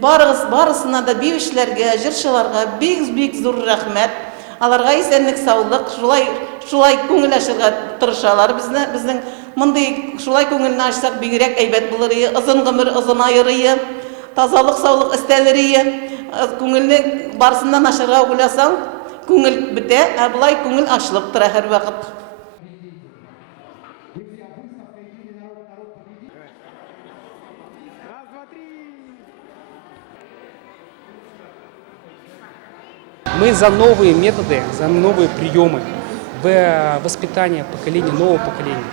Барысына да бейбітшілерге, жыршыларға бик зур рахмет. Аларға исәнлек, саулык, шулай көңіл ашырға тырышалар біздің. Мындай шулай көңілін ашсақ бигрәк әйбәт булыр ие, озын гомер, озын айыр ие, тазалык, саулык истәлер ие. Көңілні барысыннан ашырға уйласаң, көңіл бітә, ә бұлай көңіл ашылып тора һәр вакыт. Мы за новые методы, за новые приемы в воспитании поколения, нового поколения,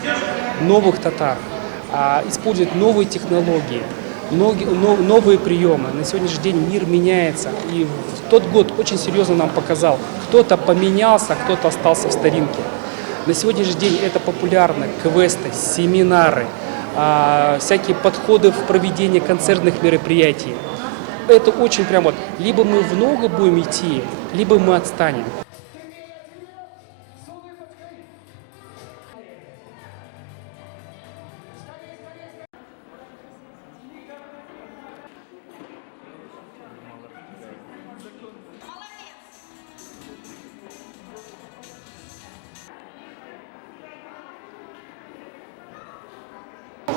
новых татар, использовать новые технологии, новые приемы. На сегодняшний день мир меняется, и тот год очень серьезно нам показал, кто-то поменялся, кто-то остался в старинке. На сегодняшний день это популярно, квесты, семинары, всякие подходы в проведении концертных мероприятий. Это очень прям вот, либо мы в ногу будем идти, либо мы отстанем.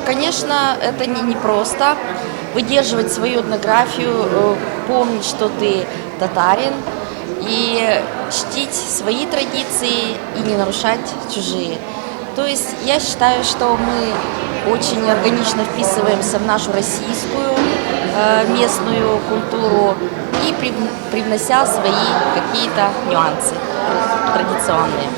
Конечно, это не просто выдерживать свою этнографию, помнить, что ты татарин, и чтить свои традиции и не нарушать чужие. То есть я считаю, что мы очень органично вписываемся в нашу российскую местную культуру и привнося свои какие-то нюансы традиционные.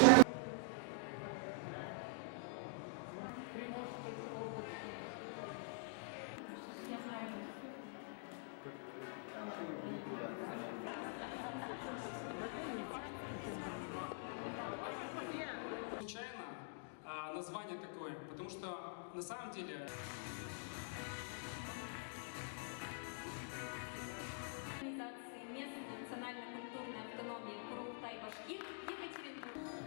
Случайно название такое, потому что на самом деле... Организации местной национально-культурной автономии Курултай-Башкир Екатеринбург.